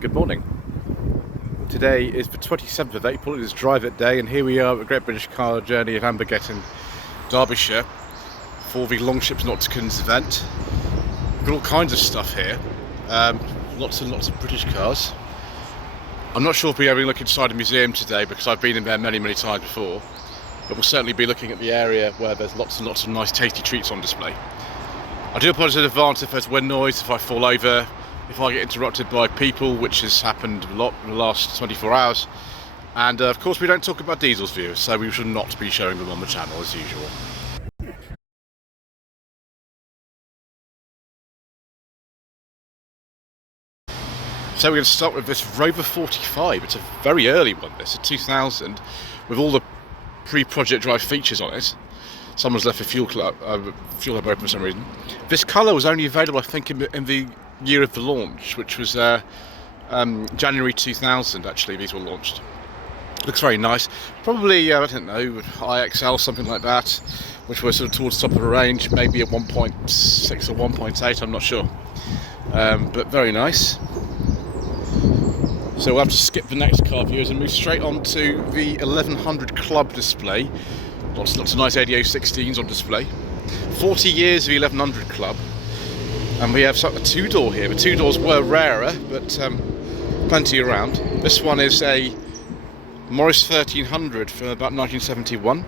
Good morning. Today is the 27th of April, it is Drive It Day, and here we are at the Great British Car Journey at Ambergate in Derbyshire for the Longships and Octagons event. We've got all kinds of stuff here, lots and lots of British cars. I'm not sure if we'll be able to look inside a museum today because I've been in there many times before, but we'll certainly be looking at the area where there's lots and lots of nice tasty treats on display. I do apologise in advance if there's wind noise, if I fall over, if I get interrupted by people, which has happened a lot in the last 24 hours. And of course we don't talk about diesels, viewers, so we should not be showing them on the channel as usual. So we're going to start with this Rover 45. It's a very early one, this, a 2000, with all the pre-project drive features on it. Someone's left the fuel hub open for some reason. This colour was only available, I think, in the year of the launch, which was January 2000. Actually, these were launched. Looks very nice. Probably I don't know, IXL, something like that, which was sort of towards the top of the range. Maybe a 1.6 or 1.8. I'm not sure, but very nice. So we'll have to skip the next car, viewers, and move straight on to the 1100 Club display. Lots of nice ADO 16s on display. 40 years of the 1100 Club. And we have a two-door here. The two doors were rarer, but plenty around. This one is a Morris 1300 from about 1971.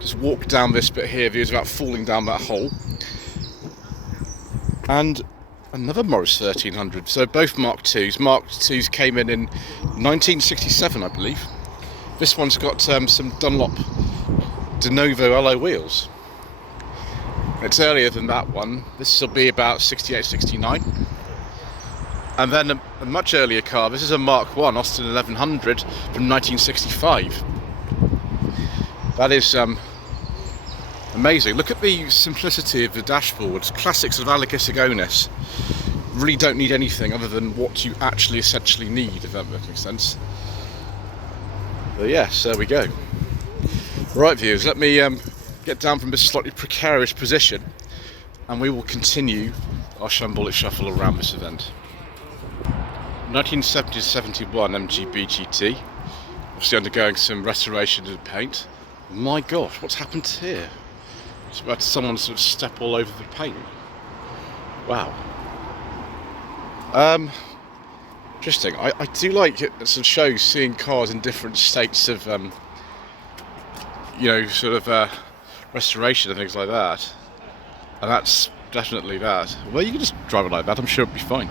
Just walk down this bit here, viewers, without falling down that hole. And another Morris 1300. So both Mark IIs. Mark IIs came in 1967, I believe. This one's got some Dunlop de novo alloy wheels. It's earlier than that one. This will be about 68, 69. And then a much earlier car. This is a Mark I Austin 1100 from 1965. That is amazing. Look at the simplicity of the dashboard. Classic sort of Octagonus. Really don't need anything other than what you actually essentially need, if that makes sense. But yes, there we go. Right, viewers, let me get down from this slightly precarious position and we will continue our Shambolic shuffle around this event. 1970-71 MGB GT, obviously undergoing some restoration to the paint. My gosh, what's happened here? It's about someone sort of step all over the paint. Wow. Interesting. I do like it, some shows, seeing cars in different states of you know, sort of restoration and things like that, and that's definitely that. Well, you can just drive it like that, I'm sure it'll be fine.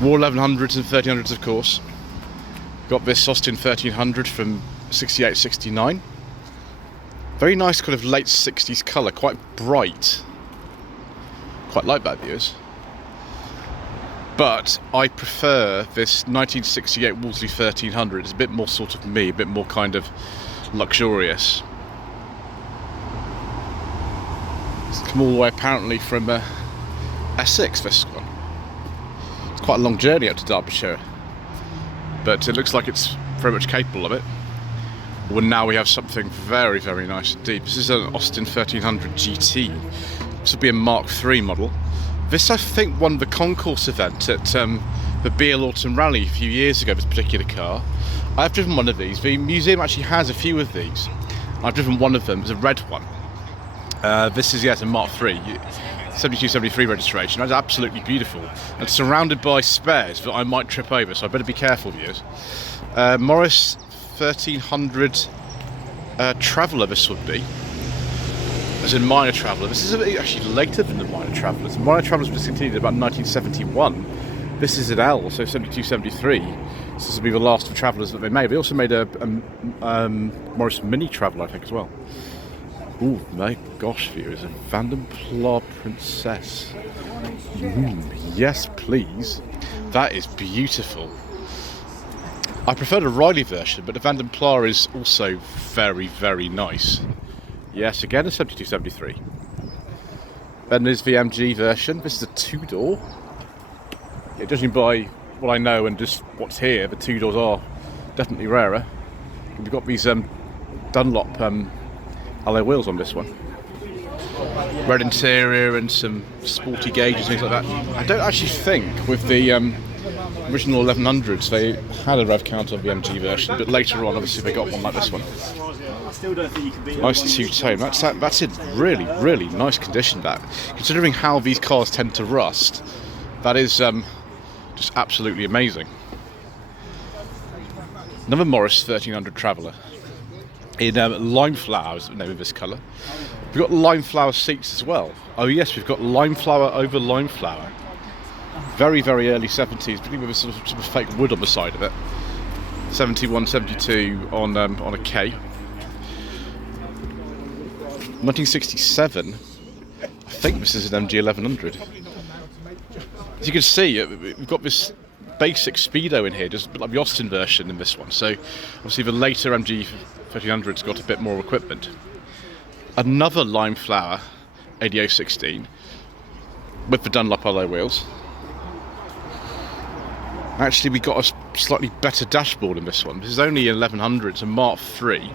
More 1100s and 1300s, of course. Got this Austin 1300 from 68, 69. Very nice kind of late 60s colour, quite bright. Quite like that, viewers. But I prefer this 1968 Wolseley 1300. It's a bit more sort of me, a bit more kind of luxurious. It's come all the way apparently from Essex, this one. It's quite a long journey up to Derbyshire, but it looks like it's very much capable of it. Well, now we have something very nice indeed. This is an Austin 1300 GT. This will be a Mark III model. This, I think, won the concourse event at the BL Autumn Rally a few years ago, this particular car. I've driven one of these. The museum actually has a few of these. I've driven one of them. It's a red one. This is, yes, a Mark III, 72-73 registration. That's absolutely beautiful. And surrounded by spares that I might trip over, so I better be careful, viewers. Morris 1300 Traveller, this would be. As in Minor Traveller. This is actually later than the Minor Traveller. The Minor Traveller was discontinued in about 1971. This is an L, so 72-73. This will be the last of Travellers that they made. They also made a Morris Mini Traveller, I think, as well. Oh my gosh, viewers, a Vanden Plas Princess. Yes, please. That is beautiful. I prefer the Riley version, but the Vanden Plas is also very nice. Yes, again a 72-73. Then there's the MG version. This is a two-door. Yeah, judging by what I know and just what's here, the two doors are definitely rarer. We've got these Dunlop alloy wheels on this one. Red interior and some sporty gauges, things like that. I don't actually think with the original 1100s, they had a rev counter on the MG version, but later on, obviously, they got one like this one. Nice two-tone. That's in really, really nice condition, that. Considering how these cars tend to rust, that is just absolutely amazing. Another Morris 1300 Traveller in lime flower is the name of this colour. We've got lime flower seats as well. Oh yes, we've got lime flower over lime flower. Very, very early 70s, particularly with a sort of fake wood on the side of it. 71, 72 on a K. 1967, I think this is an MG 1100. As you can see, we've got this basic speedo in here, just like the Austin version in this one. So obviously the later MG 1300's got a bit more equipment. Another lime flower 8016 with the Dunlop alloy wheels. Actually, we got a slightly better dashboard in this one. This is only an 1100, it's a Mark III,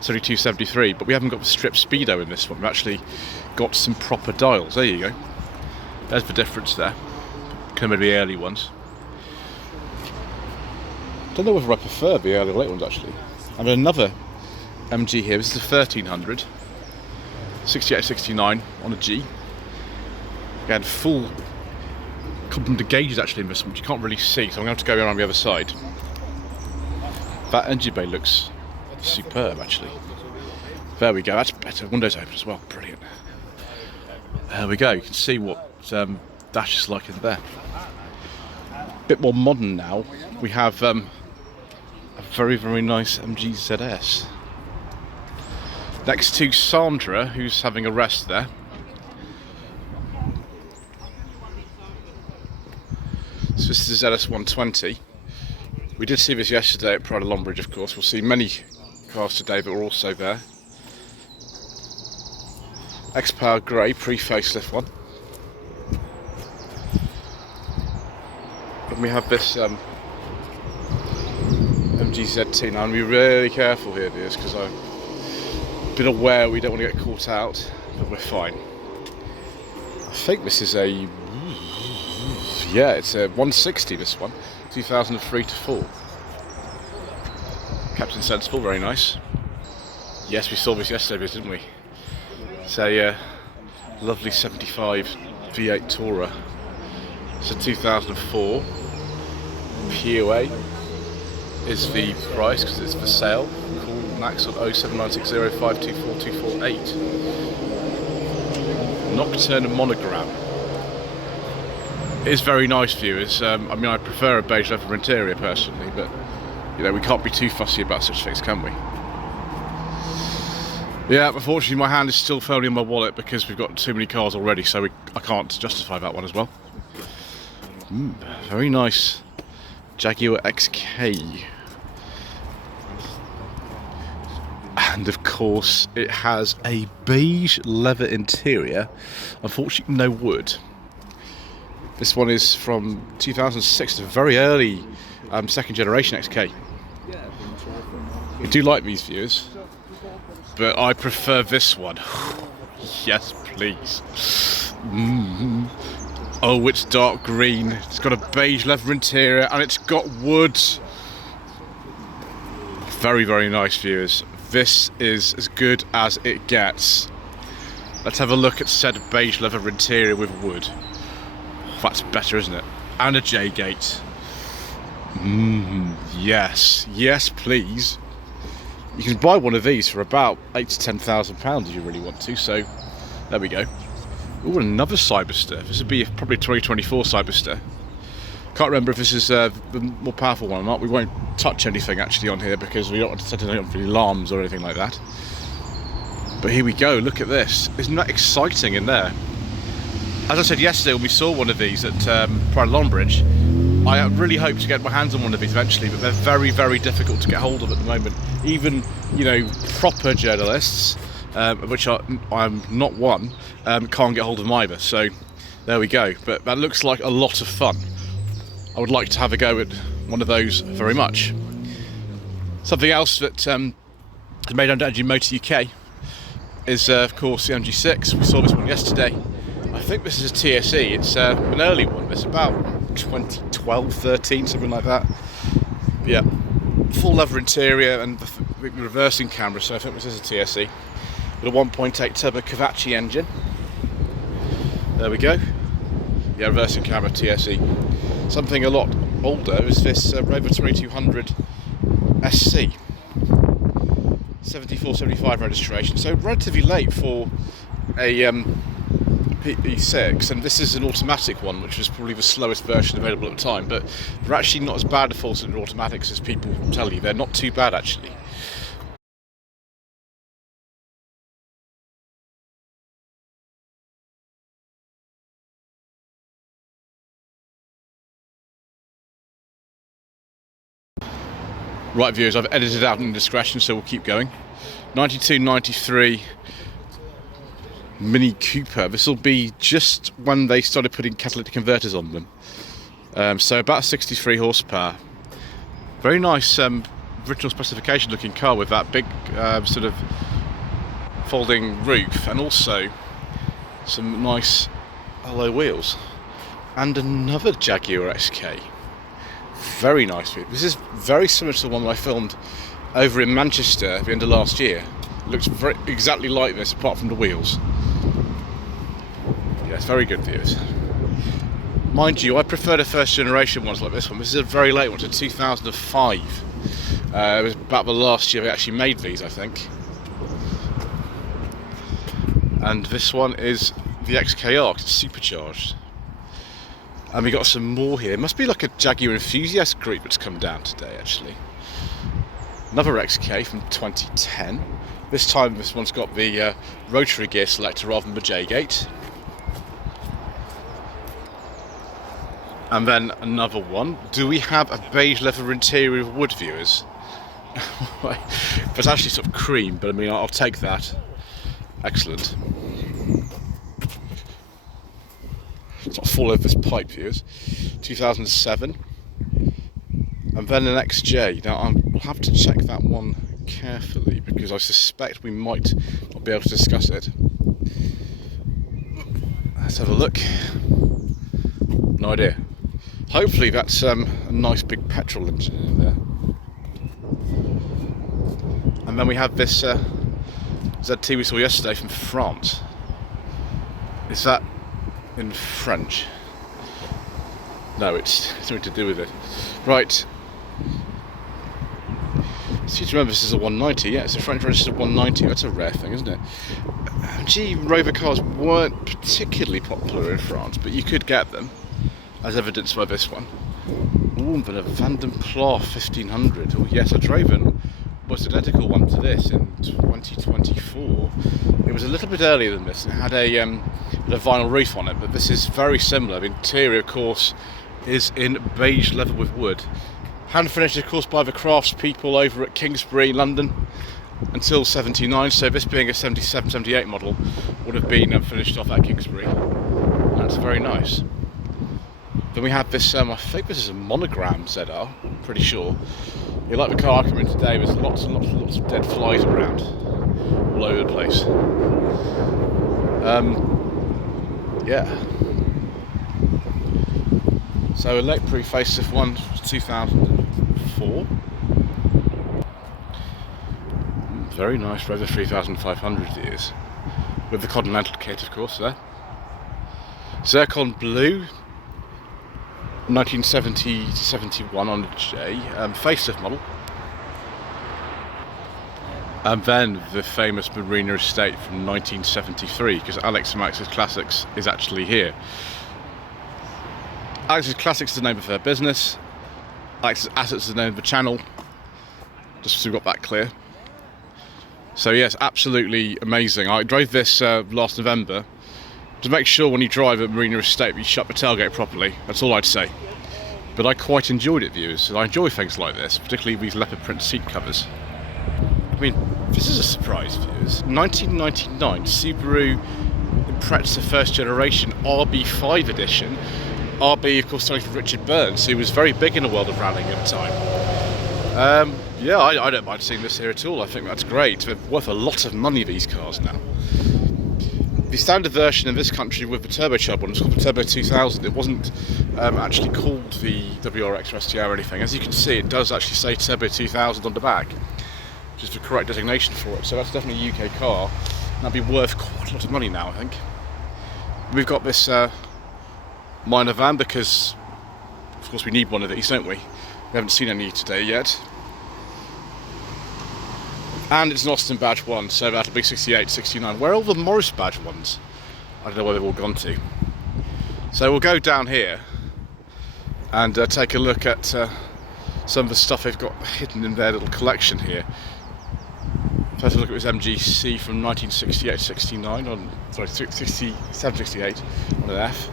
3273, but we haven't got the strip speedo in this one. We've actually got some proper dials. There you go. There's the difference there. Kind of the early ones. Don't know whether I prefer the early or late ones actually. I mean, another MG here. This is a 1300, 6869 on a G. Again, full complement of gauges actually in this one, which you can't really see, so I'm going to have to go around the other side. That engine bay looks superb actually. There we go, that's better. Windows open as well, brilliant. There we go, you can see what dash is like in there. Bit more modern now, we have a very, very nice MG ZS. Next to Sandra, who's having a rest there. So this is ZS 120. We did see this yesterday at Pride of Longbridge, of course. We'll see many cars today that were also there. X-Power Grey, pre-facelift one. And we have this MG ZT. Now, I'm going to be really careful here, dears, because I've been aware we don't want to get caught out, but we're fine. I think this is a... Yeah, it's a 160, this one, 2003 to 4. Captain Sensible, very nice. Yes, we saw this yesterday, didn't we? It's a lovely 75 V8 Tourer. It's a 2004. POA is the price because it's for sale. Call Max on 07960524248. Nocturne Monogram. It is very nice, viewers. I mean, I prefer a beige leather interior personally, but you know, we can't be too fussy about such things, can we? Yeah, unfortunately my hand is still firmly in my wallet because we've got too many cars already, so I can't justify that one as well. Very nice Jaguar XK. And of course it has a beige leather interior, unfortunately no wood. This one is from 2006, a very early second generation XK. I do like these views, but I prefer this one. Yes, please. Oh, it's dark green. It's got a beige leather interior and it's got wood. Very, very nice, viewers. This is as good as it gets. Let's have a look at said beige leather interior with wood. That's better, isn't it? And a J-gate. Yes. Yes, please. You can buy one of these for about £8,000 to £10,000 if you really want to, so there we go. Oh, another Cyberster. This would be probably a 2024 Cyberster. Can't remember if this is the more powerful one or not. We won't touch anything actually on here because we don't want to set anything up for any alarms or anything like that. But here we go, look at this. Isn't that exciting in there? As I said yesterday when we saw one of these at Pride of Longbridge, I really hope to get my hands on one of these eventually, but they're very, very difficult to get hold of at the moment. Even, you know, proper journalists, of which I'm not one, can't get hold of them either. So there we go. But that looks like a lot of fun. I would like to have a go at one of those very much. Something else that is made under MG Motor UK is, of course, the MG6. We saw this one yesterday. I think this is a TSE. It's an early one. It's about 2012, 13, something like that. Yeah, full leather interior and the reversing camera, so I think this is a TSE. With a 1.8 turbo Cavachi engine. There we go. Yeah, reversing camera TSE. Something a lot older is this Rover 2200 SC. 74-75 registration, so relatively late for a PE6, and this is an automatic one, which was probably the slowest version available at the time, but they're actually not as bad a four-cylinder automatics as people tell you. They're not too bad, actually. Right, viewers, I've edited out indiscretion, so we'll keep going. 92-93 Mini Cooper. This will be just when they started putting catalytic converters on them. So about 63 horsepower. Very nice original specification looking car with that big sort of folding roof, and also some nice alloy wheels. And another Jaguar XK. Very nice view. This is very similar to the one that I filmed over in Manchester at the end of last year. It looks exactly like this apart from the wheels. Yes, very good views. Mind you, I prefer the first generation ones like this one. This is a very late one, to 2005. It was about the last year they actually made these, I think. And this one is the XKR, it's supercharged. And we got some more here. It must be like a Jaguar enthusiast group that's come down today, actually. Another XK from 2010. This time this one's got the rotary gear selector rather than the J-gate. And then another one. Do we have a beige leather interior with wood, viewers? It's actually sort of cream, but I mean, I'll take that. Excellent. It's not fall over this pipe, viewers. 2007. And then an XJ. Now I'll have to check that one carefully because I suspect we might not be able to discuss it. Let's have a look. No idea. Hopefully that's a nice big petrol engine in there. And then we have this ZT we saw yesterday from France. Is that in French? No, it's something to do with it. Right. So you remember this is a 190, yeah, it's a French registered 190. That's a rare thing, isn't it? Gee, Rover cars weren't particularly popular in France, but you could get them, as evidenced by this one. Ooh, but a Vanden Plas 1500. Oh yes, I drove an almost identical one to this in 2024. It was a little bit earlier than this and it had a vinyl roof on it, but this is very similar. The interior, of course, is in beige leather with wood. Hand finished, of course, by the craftspeople over at Kingsbury, London, until 79. So this being a 77, 78 model would have been finished off at Kingsbury. That's very nice. Then we have this, I think this is a monogram ZR, I'm pretty sure. You like the car I come in today, there's lots and lots and lots of dead flies around, all over the place. Yeah. So a leak-proof facelift one, 2004. Very nice Rover 3500 views, with the Continental kit, of course, there. Zircon blue. 1970 to 71 on the J, facelift model. And then the famous Marina Estate from 1973, because Alex and Max's Classics is actually here. Alex's Classics is the name of her business. Alex's Assets is the name of the channel. Just so we got that clear. So yes, absolutely amazing. I drove this last November. To make sure when you drive at Marina Estate you shut the tailgate properly, that's all I'd say. But I quite enjoyed it, viewers, and I enjoy things like this, particularly these leopard print seat covers. I mean, this is a surprise, viewers. 1999 Subaru Impreza first generation RB5 edition. RB, of course, standing for Richard Burns, who was very big in the world of rallying at the time. Yeah, I don't mind seeing this here at all. I think that's great. They're worth a lot of money, these cars now. the standard version in this country with the turbocharged one was called the Turbo 2000. It wasn't actually called the WRX or STR or anything. As you can see, it does actually say Turbo 2000 on the back, which is the correct designation for it. So that's definitely a UK car. And that'd be worth quite a lot of money now, I think. We've got this minor van because, of course, we need one of these, don't we? We haven't seen any today yet. And it's an Austin badge 1, so that'll be 68, 69. Where are all the Morris badge ones? I don't know where they've all gone to. So we'll go down here and take a look at some of the stuff they've got hidden in their little collection here. First, a look at this MGC from 1968-69 on, sorry, 67-68 on an F,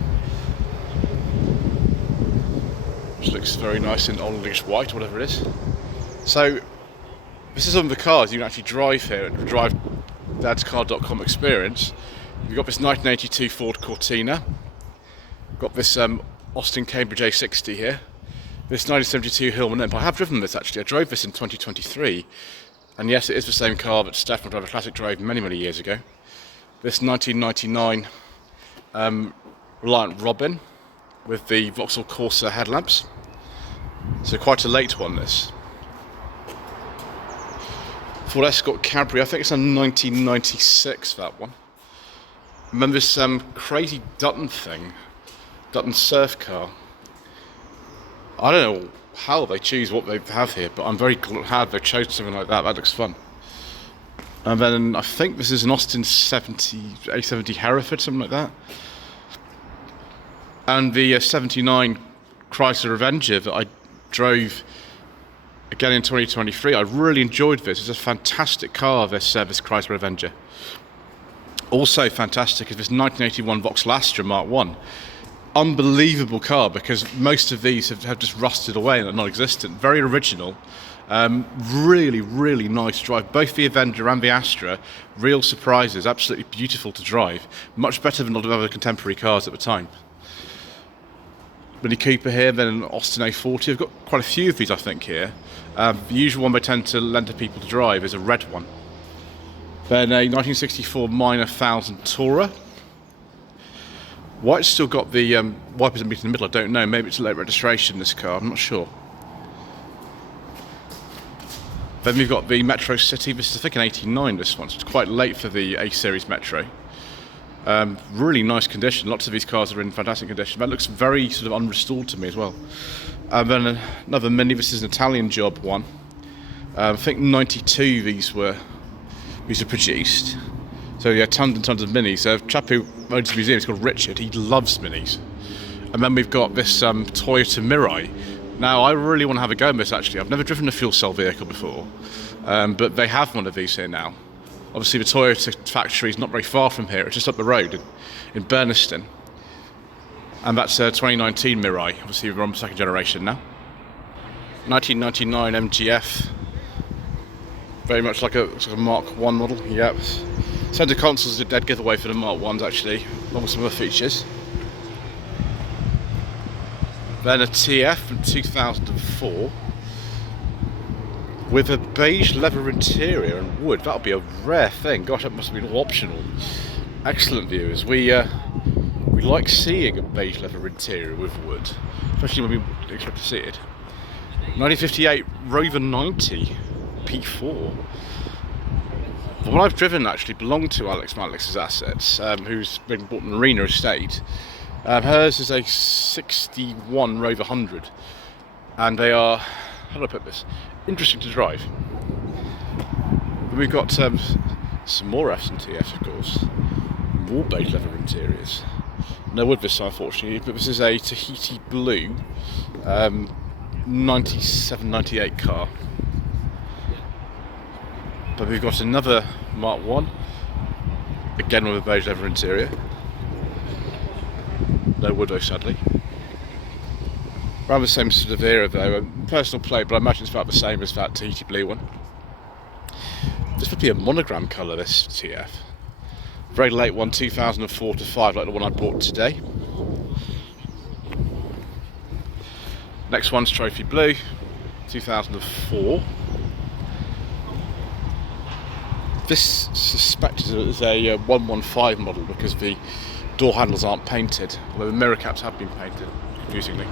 which looks very nice in oldish white, whatever it is. So this is some of the cars you can actually drive here at the drivedadscar.com experience. We've got this 1982 Ford Cortina. We've got this Austin Cambridge A60 here. This 1972 Hillman Imp. I have driven this actually. I drove this in 2023. And yes, it is the same car that Stefan Driver Classic drove many, many years ago. This 1999 Reliant Robin with the Vauxhall Corsa headlamps. So quite a late one, this. Ford Escort Cadbury, I think it's a 1996, that one. And then this crazy Dutton thing, Dutton surf car. I don't know how they choose what they have here, but I'm very glad they chose something like that. That looks fun. And then I think this is an Austin A70 Hereford, something like that. And the 79 Chrysler Avenger that I drove again in 2023. I really enjoyed this. It's a fantastic car, this Chrysler Avenger. Also fantastic is this 1981 Vauxhall Astra Mark 1. Unbelievable car, because most of these have just rusted away and are non-existent. Very original. Really, really nice drive. Both the Avenger and the Astra, real surprises. Absolutely beautiful to drive. Much better than a lot of other contemporary cars at the time. Mini Cooper here, then an Austin A40. I've got quite a few of these, I think, here. The usual one they tend to lend to people to drive is a red one. Then a 1964 Minor 1000 Tourer. Why it's still got the wipers in the middle, I don't know. Maybe it's a late registration, this car, I'm not sure. Then we've got the Metro City. This is, I think, an 89, this one, so it's quite late for the A-Series Metro. Really nice condition. Lots of these cars are in fantastic condition. That looks very sort of unrestored to me as well. And then another Mini. This is an Italian job one. I think 92 these were produced. So yeah, tons and tons of Minis. So a chap who owns the museum, he's called Richard. He loves Minis. And then we've got this Toyota Mirai. Now I really want to have a go at this actually. I've never driven a fuel cell vehicle before, but they have one of these here now. Obviously the Toyota factory is not very far from here, it's just up the road in Burniston. And that's a 2019 Mirai, obviously we're on second generation now. 1999 MGF, very much like a sort of Mark 1 model, yep. Centre console is a dead giveaway for the Mark 1s actually, along with some other features. Then a TF from 2004. With a beige leather interior and wood. That would be a rare thing. Gosh, that must have been all optional. Excellent viewers. We like seeing a beige leather interior with wood, especially when we expect to see it. 1958 Rover 90 P4. The one I've driven actually belonged to Alex Malik's assets, who's been bought an Marina estate. Hers is a 61 Rover 100, and they are, how do I put this? Interesting to drive. We've got some more Fs and TFs, of course. More beige leather interiors. No wood this time, unfortunately, but this is a Tahiti Blue 97-98 car. But we've got another Mark 1, again with a beige leather interior. No wood though, sadly. Around the same sort of era though, personal plate, but I imagine it's about the same as that Tahiti Blue one. This would be a monogram colour, this TF. Very late one, 2004 to 5, like the one I bought today. Next one's Trophy Blue, 2004. This suspected is a 115 model because the door handles aren't painted, although the mirror caps have been painted, confusingly.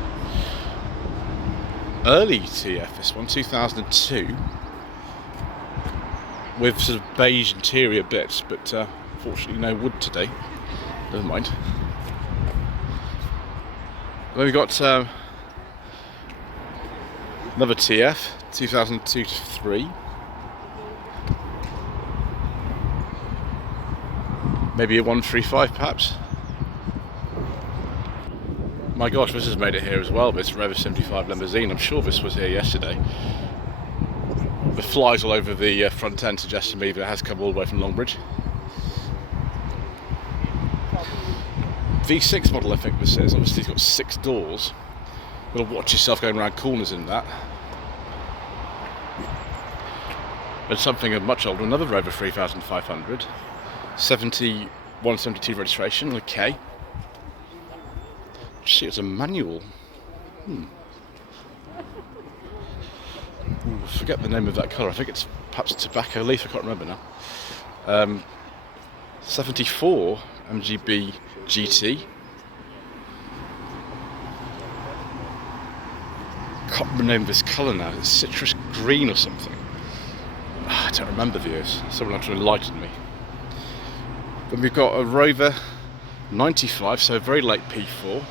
Early TF, this one, 2002, with sort of beige interior bits, but fortunately no wood today. Never mind. Then we've got another TF, 2002 to 3. Maybe a 135 perhaps. My gosh, this has made it here as well, this Revo 75 limousine. I'm sure this was here yesterday. The flies all over the front end suggest to me that it has come all the way from Longbridge. V6 model, I think this is. Obviously it's got 6 doors. You've got to watch yourself going around corners in that. But something much older, another Revo 3500. 172 registration, okay. See, it's a manual. Ooh, I forget the name of that colour. I think it's perhaps tobacco leaf, I can't remember now. 74 MGB GT. Can't remember the name of this colour now. It's citrus green or something. I don't remember these. Someone has to enlighten me. Then we've got a Rover 95, so a very late P4.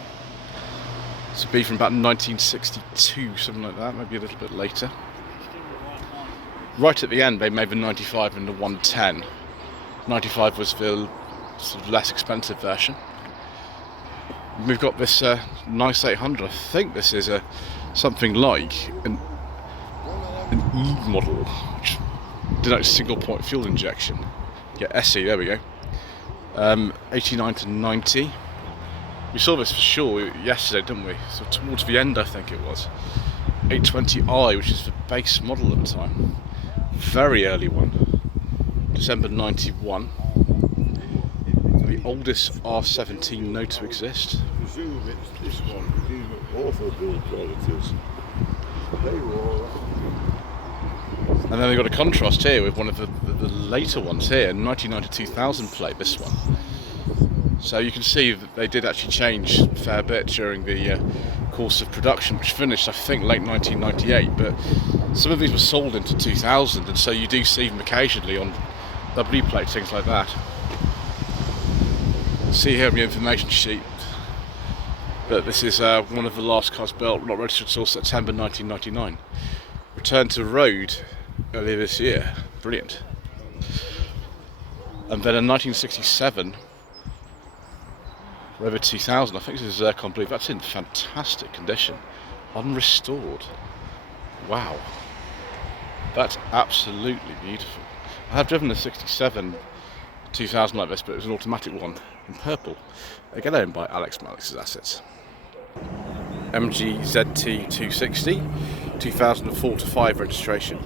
This would be from about 1962, something like that, maybe a little bit later. Right at the end, they made the 95 and the 110. 95 was the sort of less expensive version. We've got this nice 800. I think this is something like an E model, which denotes single point fuel injection. Yeah, SE, there we go. 89 to 90. We saw this for sure yesterday, didn't we? So towards the end, I think it was. 820i, which is the base model at the time. Very early one. December 91. The oldest R17 known to exist. I presume it's this one. These were awful build qualities. They were all right. And then they've got a contrast here with one of the later ones here, 99 to 2000 plate, this one. So you can see that they did actually change a fair bit during the course of production, which finished, I think, late 1998. But some of these were sold into 2000, and so you do see them occasionally on W plates, things like that. See here on the information sheet that this is one of the last cars built, not registered until September 1999. Returned to road earlier this year. Brilliant. And then in 1967, Revo 2000, I think this is Zircon Blue. That's in fantastic condition. Unrestored. Wow. That's absolutely beautiful. I have driven the 67 2000 like this, but it was an automatic one in purple. Again, owned by Alex Malix's assets. MG ZT 260, 2004 to 5 registration.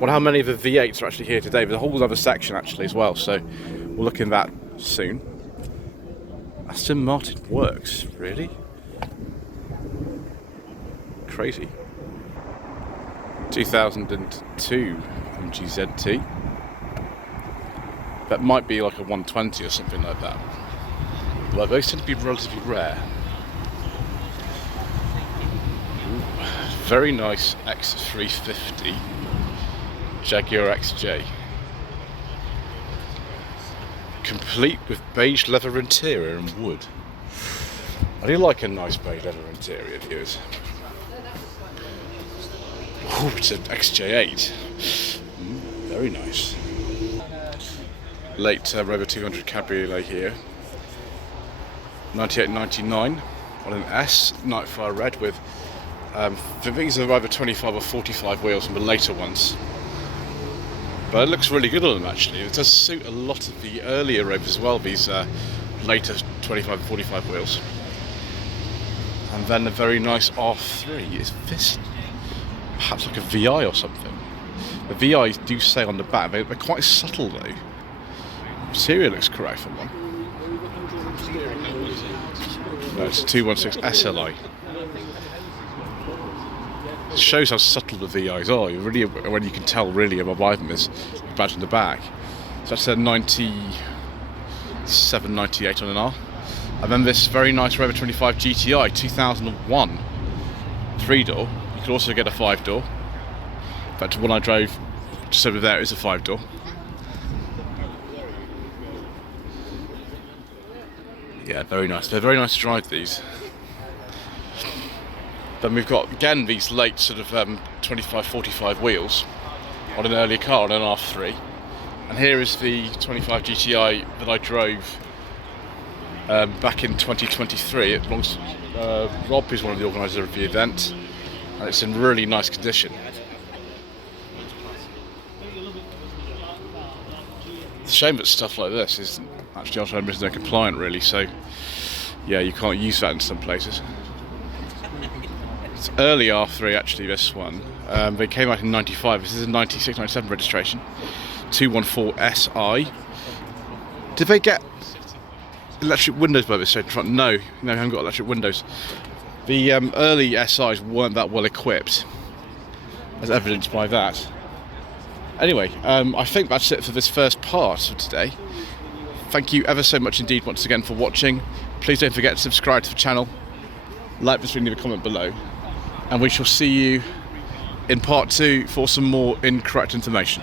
Wonder how many of the V8s are actually here today. There's a whole other section actually as well, so we'll look in that soon. Aston Martin works, really? Crazy. 2002 MG ZT. That might be like a 120 or something like that. Well, those tend to be relatively rare. Ooh, very nice X350 Jaguar XJ. Complete with beige leather interior and wood. I do like a nice beige leather interior, viewers. Oh, it's an XJ8. Very nice. Late Revo 200 Cabriolet here. 98-99 on an S, Nightfire red with I think these are either 25 or 45 wheels from the later ones. But it looks really good on them actually. It does suit a lot of the earlier Revs as well, these later 25 and 45 wheels. And then a very nice R3. Is this perhaps like a VI or something? The VIs do say on the back, they're quite subtle though. Interior looks correct for one. No, it's a 216 SLI. It shows how subtle the VIs are. You really, when you can tell really above them is badge in the back. So that's a 97, 98 on an R. And then this very nice Rover 25 GTI 2001 3-door. You could also get a 5-door. In fact, the one I drove just over there is a 5-door. Yeah, very nice. They're very nice to drive, these. Then we've got, again, these late sort of 25, 45 wheels on an earlier car, on an R3. And here is the 25 GTI that I drove back in 2023. It belongs to Rob, who's one of the organisers of the event, and it's in really nice condition. It's a shame that stuff like this is actually also emission compliant, really, so yeah, you can't use that in some places. It's early R3 actually, this one. They came out in 95, this is a 96, 97 registration. 214SI. Did they get electric windows by this stage in front? No, they haven't got electric windows. The early SIs weren't that well equipped, as evidenced by that. Anyway, I think that's it for this first part of today. Thank you ever so much indeed once again for watching. Please don't forget to subscribe to the channel, like this video, leave a comment below, and we shall see you in part 2 for some more incorrect information.